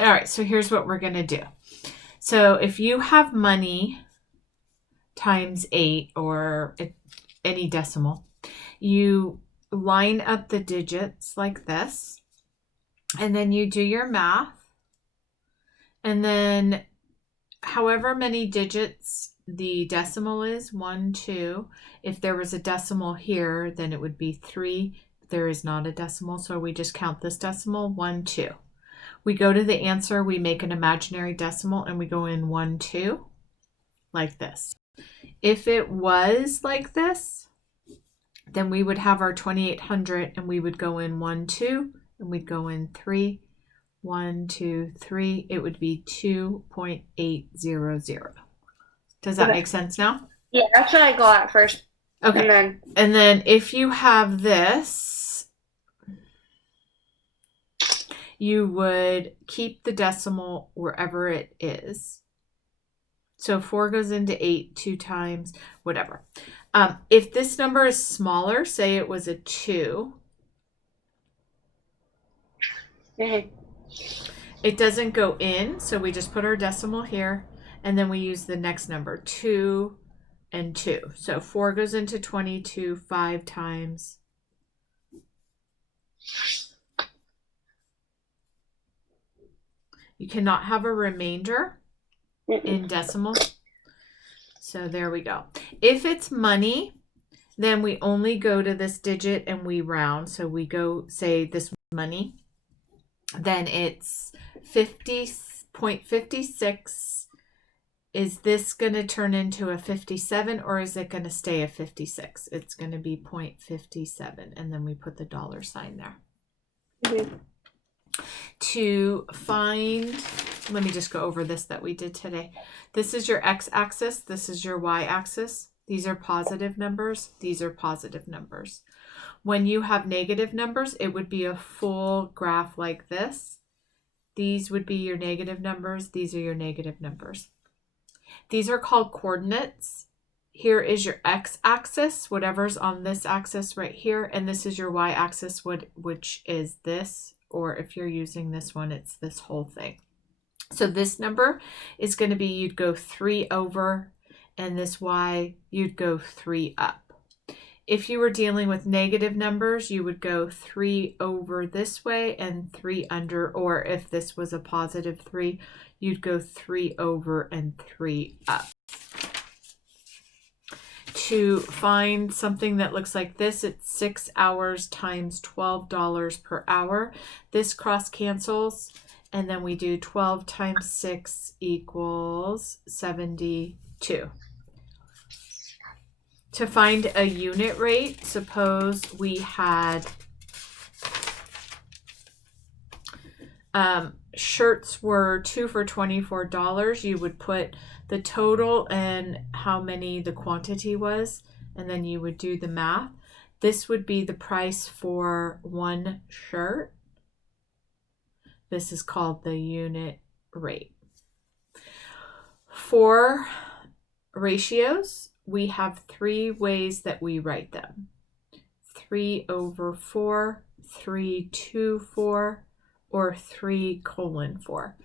All right, so here's what we're going to do. So if you have money times 8 or any decimal, you line up the digits like this, and then you do your math, and then however many digits the decimal is, 1, 2. If there was a decimal here, then it would be 3. There is not a decimal, so we just count this decimal, 1, 2. We go to the answer, we make an imaginary decimal, and we go in 1, 2, like this. If it was like this, then we would have our 2800, and we would go in 1, 2, and we'd go in 3, 1, 2, 3. It would be 2.800. Does that make sense now? Yeah, that's what I go at first. Okay. And then if you have this, you would keep the decimal wherever it is. So 4 goes into 8 2 times, whatever. If this number is smaller, say it was a 2, it doesn't go in, so we just put our decimal here, and then we use the next number, 2 and 2. So 4 goes into 22 5 times. You cannot have a remainder in decimals. So there we go. If it's money, then we only go to this digit and we round. So we go, say this money, then it's 50.56. Is this going to turn into a 57, or is it going to stay a 56? It's going to be 0.57, and then we put the dollar sign there. To find, let me just go over this that we did today. This is your x-axis. This is your y-axis. These are positive numbers. These are positive numbers. When you have negative numbers, it would be a full graph like this. These would be your negative numbers. These are your negative numbers. These are called coordinates. Here is your x-axis, whatever's on this axis right here, and this is your y-axis, which is this, or if you're using this one, it's this whole thing. So this number is going to be, you'd go 3 over, and this y, you'd go 3 up. If you were dealing with negative numbers, you would go 3 over this way and 3 under, or if this was a positive 3, you'd go 3 over and 3 up. To find something that looks like this, it's 6 hours times $12 per hour. This cross cancels, and then we do 12 times 6 equals 72. To find a unit rate, suppose we had shirts were 2 for $24. You would put the total and how many the quantity was, and then you would do the math. This would be the price for one shirt. This is called the unit rate. For ratios, we have 3 ways that we write them. 3 over 4, 3 to 4, or 3 colon 4.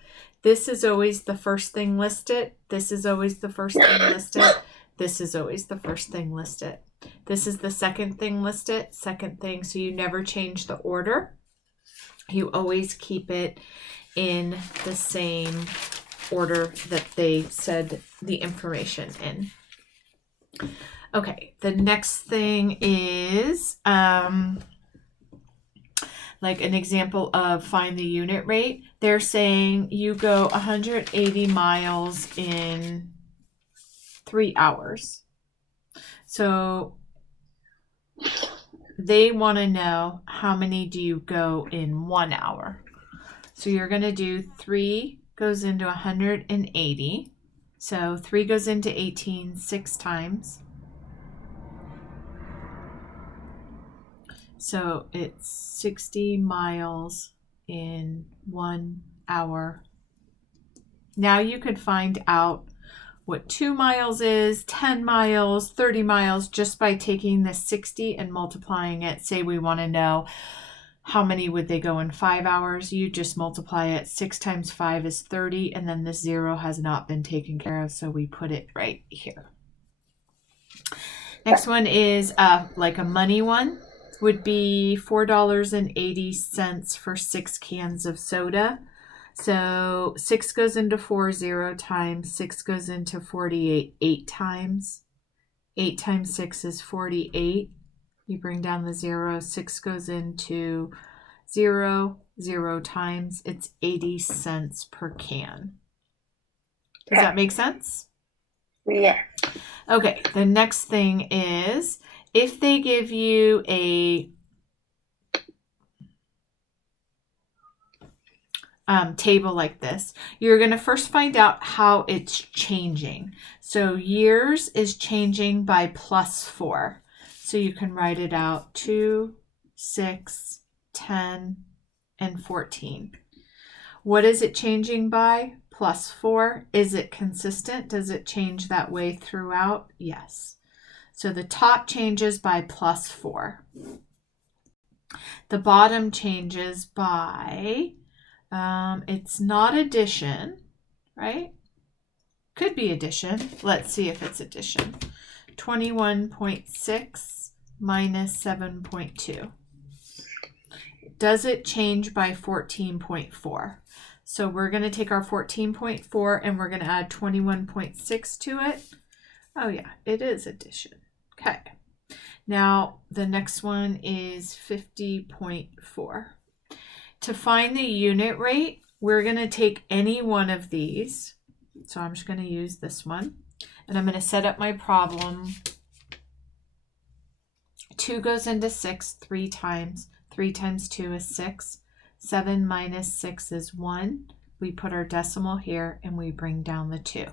This is always the first thing listed. This is always the first thing listed. This is always the first thing listed. This is the second thing listed, second thing. So you never change the order. You always keep it in the same order that they said the information in. Okay, the next thing is like an example of find the unit rate. They're saying you go 180 miles in 3 hours. So they want to know how many do you go in 1 hour. So you're going to do 3 goes into 180. So 3 goes into 18 6 times. So it's 60 miles in 1 hour. Now you could find out what 2 miles is, 10 miles, 30 miles, just by taking the 60 and multiplying it. Say we want to know how many would they go in 5 hours? You just multiply it. 6 times 5 is 30, and then this 0 has not been taken care of, so we put it right here. Next one is like a money one. Would be $4.80 for 6 cans of soda. So 6 goes into 4 0 times, 6 goes into 48 8 times. 8 times 6 is 48. You bring down the 0. 6 goes into 0 times. It's 80 cents per can. Does that make sense? Yeah. Okay, the next thing is if they give you a table like this, you're going to first find out how it's changing. So years is changing by +4. So you can write it out 2, 6, 10, and 14. What is it changing by? +4. Is it consistent? Does it change that way throughout? Yes. So the top changes by +4. The bottom changes by, it's not addition, right? Could be addition. Let's see if it's addition. 21.6 minus 7.2. Does it change by 14.4? So we're going to take our 14.4 and we're going to add 21.6 to it. Oh yeah, it is addition. Okay. Now the next one is 50.4. To find the unit rate, we're going to take any one of these. So I'm just going to use this one. And I'm going to set up my problem. 2 goes into 6 3 times. 3 times 2 is 6. 7 minus 6 is 1. We put our decimal here and we bring down the 2.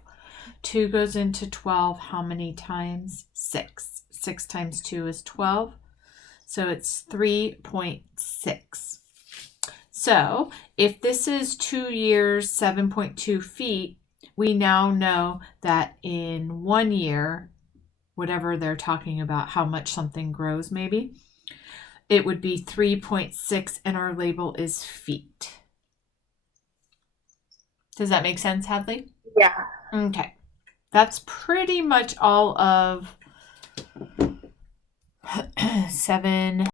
2 goes into 12 how many times? 6. 6 times 2 is 12. So it's 3.6. So if this is 2 years, 7.2 feet, we now know that in 1 year, whatever they're talking about, how much something grows maybe, it would be 3.6 and our label is feet. Does that make sense, Hadley? Yeah. Okay. That's pretty much all of 7